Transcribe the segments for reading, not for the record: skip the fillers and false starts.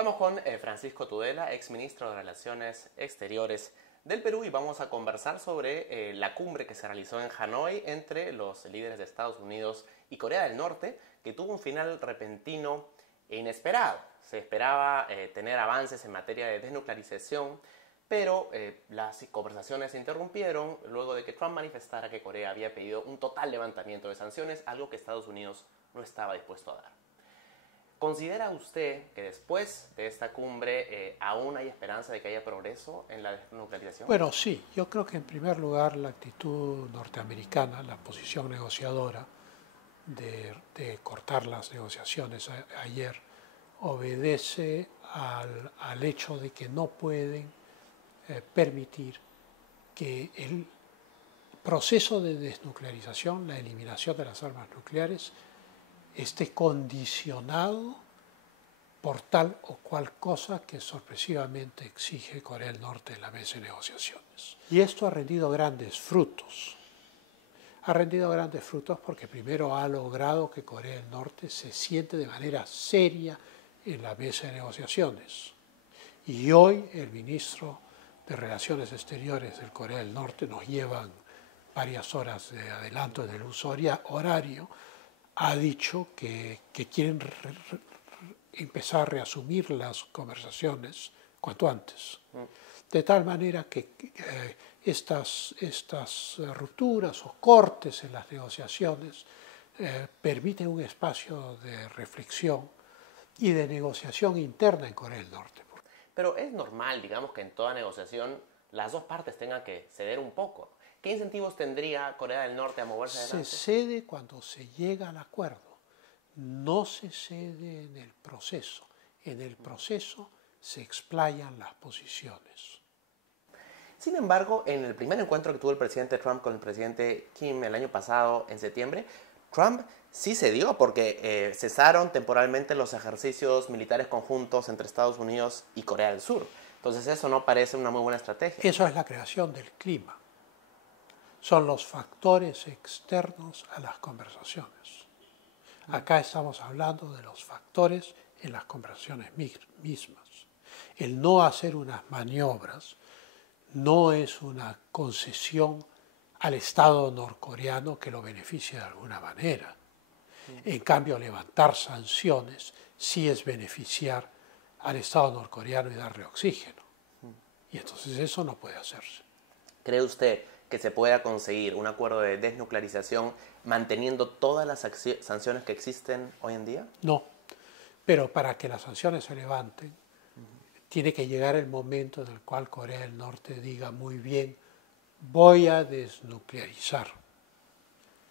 Estamos con Francisco Tudela, exministro de Relaciones Exteriores del Perú, y vamos a conversar sobre la cumbre que se realizó en Hanoi entre los líderes de Estados Unidos y Corea del Norte, que tuvo un final repentino e inesperado. Se esperaba tener avances en materia de desnuclearización, pero las conversaciones se interrumpieron luego de que Trump manifestara que Corea había pedido un total levantamiento de sanciones, algo que Estados Unidos no estaba dispuesto a dar. ¿Considera usted que después de esta cumbre aún hay esperanza de que haya progreso en la desnuclearización? Bueno, sí. Yo creo que en primer lugar la actitud norteamericana, la posición negociadora de cortar las negociaciones ayer, obedece al hecho de que no pueden permitir que el proceso de desnuclearización, la eliminación de las armas nucleares, esté condicionado por tal o cual cosa que sorpresivamente exige Corea del Norte en la mesa de negociaciones. Y esto ha rendido grandes frutos. Ha rendido grandes frutos porque primero ha logrado que Corea del Norte se siente de manera seria en la mesa de negociaciones. Y hoy el ministro de Relaciones Exteriores del Corea del Norte, nos llevan varias horas de adelanto en el uso horario, ha dicho que quieren empezar a reasumir las conversaciones cuanto antes. De tal manera que estas rupturas o cortes en las negociaciones permiten un espacio de reflexión y de negociación interna en Corea del Norte. Pero es normal, digamos, que en toda negociación las dos partes tengan que ceder un poco. ¿Qué incentivos tendría Corea del Norte a moverse adelante? Se cede cuando se llega al acuerdo, no se cede en el proceso. En el proceso se explayan las posiciones. Sin embargo, en el primer encuentro que tuvo el presidente Trump con el presidente Kim el año pasado, en septiembre, Trump sí cedió porque cesaron temporalmente los ejercicios militares conjuntos entre Estados Unidos y Corea del Sur. Entonces eso no parece una muy buena estrategia. Eso es la creación del clima. Son los factores externos a las conversaciones. Acá estamos hablando de los factores en las conversaciones mismas. El no hacer unas maniobras no es una concesión al Estado norcoreano que lo beneficie de alguna manera. En cambio, levantar sanciones sí es beneficiar al Estado norcoreano y darle oxígeno. Y entonces eso no puede hacerse. ¿Cree usted que se pueda conseguir un acuerdo de desnuclearización manteniendo todas las sanciones que existen hoy en día? No, pero para que las sanciones se levanten, tiene que llegar el momento en el cual Corea del Norte diga muy bien, voy a desnuclearizar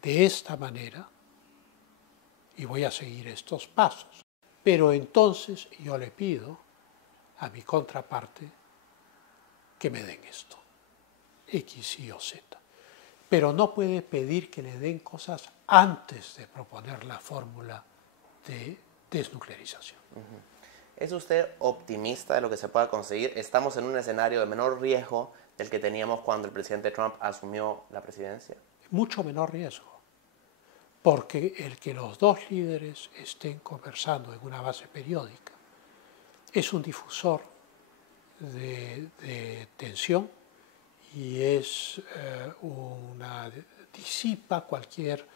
de esta manera y voy a seguir estos pasos. Pero entonces yo le pido a mi contraparte que me den esto, X, Y o Z. Pero no puede pedir que le den cosas antes de proponer la fórmula de desnuclearización. ¿Es usted optimista de lo que se pueda conseguir? ¿Estamos en un escenario de menor riesgo del que teníamos cuando el presidente Trump asumió la presidencia? Mucho menor riesgo, porque el que los dos líderes estén conversando en una base periódica es un difusor de tensión y disipa cualquier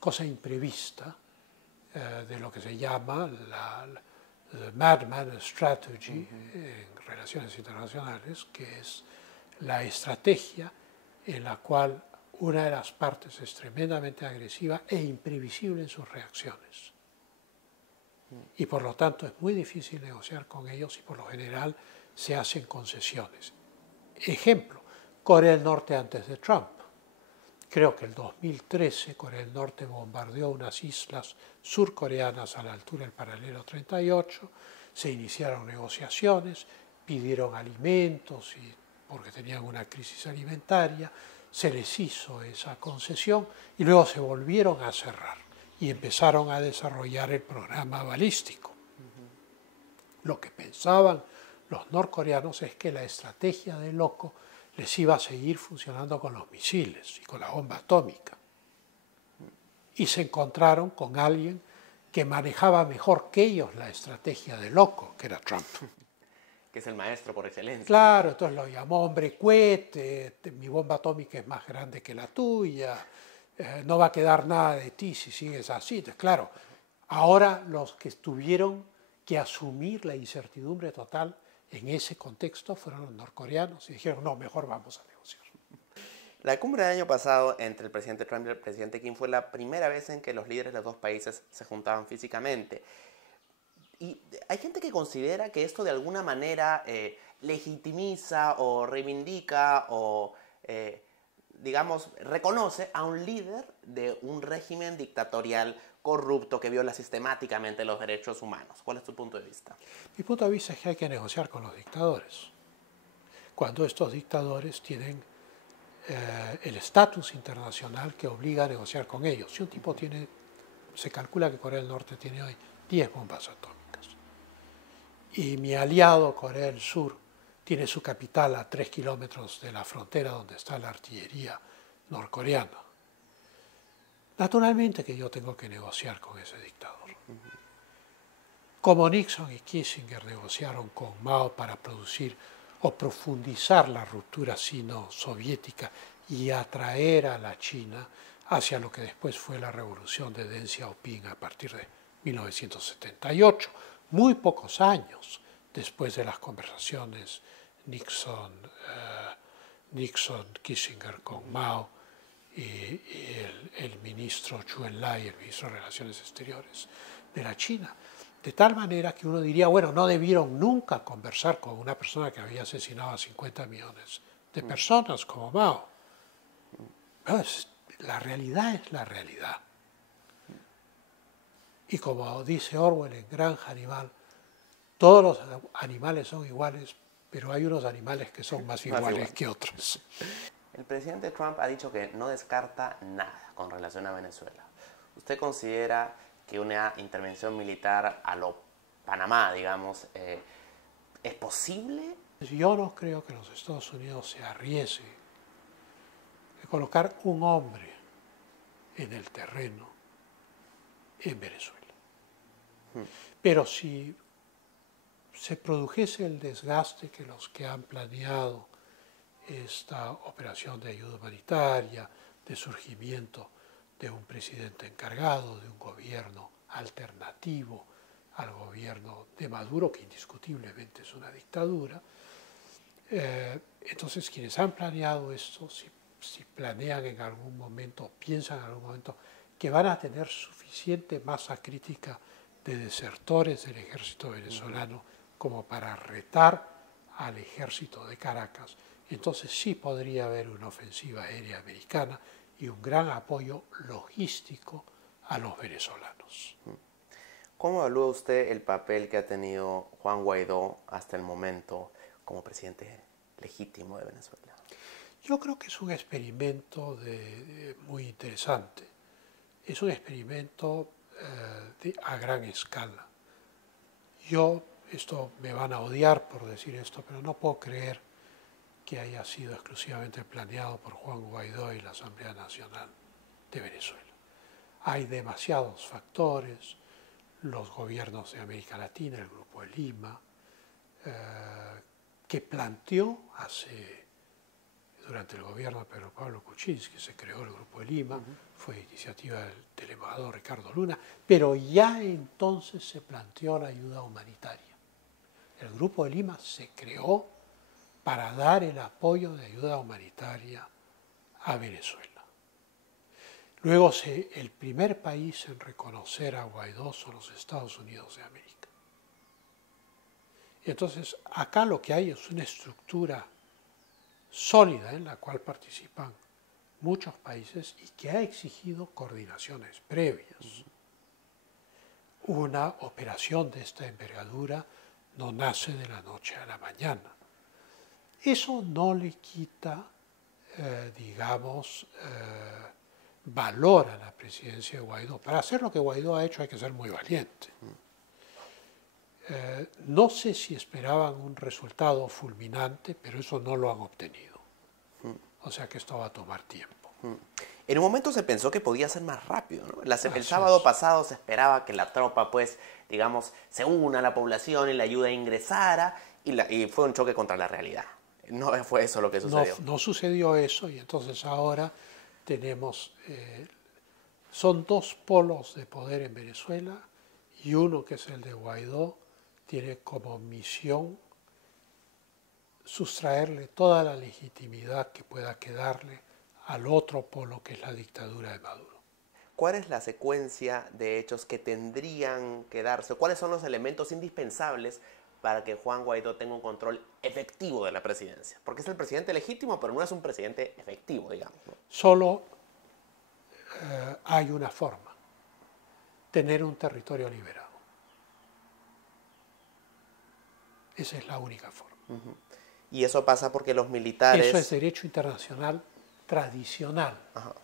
cosa imprevista de lo que se llama la Madman Strategy en relaciones internacionales, que es la estrategia en la cual una de las partes es tremendamente agresiva e imprevisible en sus reacciones. Y por lo tanto es muy difícil negociar con ellos y por lo general se hacen concesiones. Ejemplo, Corea del Norte antes de Trump. Creo que en el 2013 Corea del Norte bombardeó unas islas surcoreanas a la altura del paralelo 38, se iniciaron negociaciones, pidieron alimentos porque tenían una crisis alimentaria, se les hizo esa concesión y luego se volvieron a cerrar y empezaron a desarrollar el programa balístico. Lo que pensaban los norcoreanos es que la estrategia de loco les iba a seguir funcionando con los misiles y con la bomba atómica. Y se encontraron con alguien que manejaba mejor que ellos la estrategia de loco, que era Trump. Que es el maestro por excelencia. Claro, entonces lo llamó hombre cohete, mi bomba atómica es más grande que la tuya, no va a quedar nada de ti si sigues así. Entonces, claro, ahora los que tuvieron que asumir la incertidumbre total en ese contexto fueron los norcoreanos y dijeron, no, mejor vamos a negociar. La cumbre del año pasado entre el presidente Trump y el presidente Kim fue la primera vez en que los líderes de los dos países se juntaban físicamente. Y hay gente que considera que esto de alguna manera legitimiza o reivindica o, digamos, reconoce a un líder de un régimen dictatorial corrupto que viola sistemáticamente los derechos humanos. ¿Cuál es tu punto de vista? Mi punto de vista es que hay que negociar con los dictadores. Cuando estos dictadores tienen el estatus internacional que obliga a negociar con ellos. Si un tipo tiene, se calcula que Corea del Norte tiene hoy 10 bombas atómicas y mi aliado Corea del Sur tiene su capital a 3 kilómetros de la frontera donde está la artillería norcoreana. Naturalmente que yo tengo que negociar con ese dictador. Como Nixon y Kissinger negociaron con Mao para producir o profundizar la ruptura sino-soviética y atraer a la China hacia lo que después fue la revolución de Deng Xiaoping a partir de 1978, muy pocos años después de las conversaciones Nixon-Kissinger con Mao y el ministro Zhou Enlai, el ministro de Relaciones Exteriores de la China. De tal manera que uno diría, bueno, no debieron nunca conversar con una persona que había asesinado a 50 millones de personas como Mao. Pues, la realidad es la realidad. Y como dice Orwell en Granja Animal, todos los animales son iguales, pero hay unos animales que son más iguales que otros. El presidente Trump ha dicho que no descarta nada con relación a Venezuela. ¿Usted considera que una intervención militar a lo Panamá, digamos, es posible? Yo no creo que los Estados Unidos se arriesgue a colocar un hombre en el terreno en Venezuela. Pero si se produjese el desgaste que los que han planeado esta operación de ayuda humanitaria, de surgimiento de un presidente encargado, de un gobierno alternativo al gobierno de Maduro, que indiscutiblemente es una dictadura. Entonces, quienes han planeado esto, si planean en algún momento, piensan en algún momento, que van a tener suficiente masa crítica de desertores del ejército venezolano como para retar al ejército de Caracas, entonces sí podría haber una ofensiva aérea americana y un gran apoyo logístico a los venezolanos. ¿Cómo evalúa usted el papel que ha tenido Juan Guaidó hasta el momento como presidente legítimo de Venezuela? Yo creo que es un experimento muy interesante. Es un experimento a gran escala. Esto me van a odiar por decir esto, pero no puedo creer que haya sido exclusivamente planeado por Juan Guaidó y la Asamblea Nacional de Venezuela. Hay demasiados factores, los gobiernos de América Latina, el Grupo de Lima, que planteó durante el gobierno de Pedro Pablo Kuczynski, se creó el Grupo de Lima, fue iniciativa del embajador Ricardo Luna, pero ya entonces se planteó la ayuda humanitaria. El Grupo de Lima se creó para dar el apoyo de ayuda humanitaria a Venezuela. Luego, el primer país en reconocer a Guaidó son los Estados Unidos de América. Entonces, acá lo que hay es una estructura sólida en la cual participan muchos países y que ha exigido coordinaciones previas. Una operación de esta envergadura no nace de la noche a la mañana. Eso no le quita, valor a la presidencia de Guaidó. Para hacer lo que Guaidó ha hecho hay que ser muy valiente. No sé si esperaban un resultado fulminante, pero eso no lo han obtenido. O sea que esto va a tomar tiempo. En un momento se pensó que podía ser más rápido, ¿no? El Así sábado es. pasado se esperaba que la tropa, pues, digamos, se una a la población y la ayuda ingresara y fue un choque contra la realidad. No fue eso lo que No, sucedió. no sucedió eso y entonces ahora tenemos, son dos polos de poder en Venezuela y uno que es el de Guaidó tiene como misión sustraerle toda la legitimidad que pueda quedarle al otro polo que es la dictadura de Maduro. ¿Cuál es la secuencia de hechos que tendrían que darse? ¿Cuáles son los elementos indispensables para que Juan Guaidó tenga un control efectivo de la presidencia? Porque es el presidente legítimo, pero no es un presidente efectivo, digamos, ¿no? Solo hay una forma, tener un territorio liberado. Esa es la única forma. Y eso pasa porque los Eso es militares... derecho internacional tradicional. Ajá.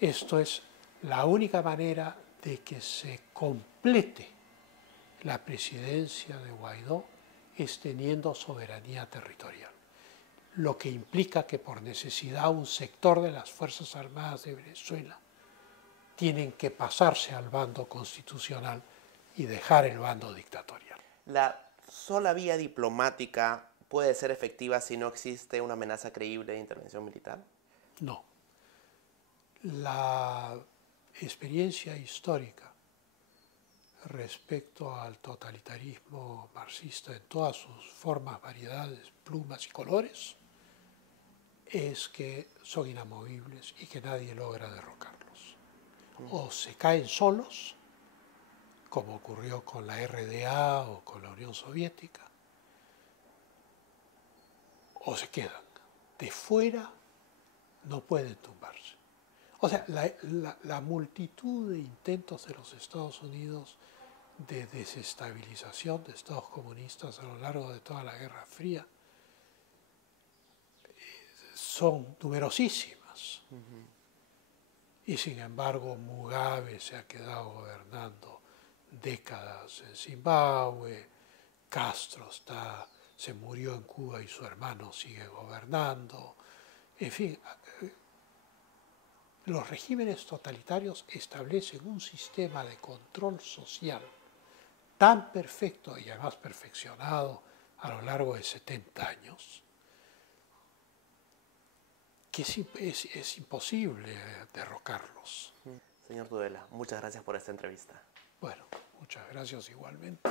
Esto es la única manera de que se complete la presidencia de Guaidó es teniendo soberanía territorial, lo que implica que por necesidad un sector de las Fuerzas Armadas de Venezuela tienen que pasarse al bando constitucional y dejar el bando dictatorial. La sola vía diplomática puede ser efectiva si no existe una amenaza creíble de intervención militar. No. La experiencia histórica respecto al totalitarismo marxista en todas sus formas, variedades, plumas y colores, es que son inamovibles y que nadie logra derrocarlos. O se caen solos, como ocurrió con la RDA o con la Unión Soviética, o se quedan. De fuera no pueden tumbarse. O sea, la multitud de intentos de los Estados Unidos de desestabilización de estados comunistas a lo largo de toda la Guerra Fría son numerosísimas. Y sin embargo Mugabe se ha quedado gobernando décadas en Zimbabue, Castro se murió en Cuba y su hermano sigue gobernando. En fin, los regímenes totalitarios establecen un sistema de control social tan perfecto y además perfeccionado a lo largo de 70 años que es imposible derrocarlos. Señor Tudela, muchas gracias por esta entrevista. Bueno, muchas gracias igualmente.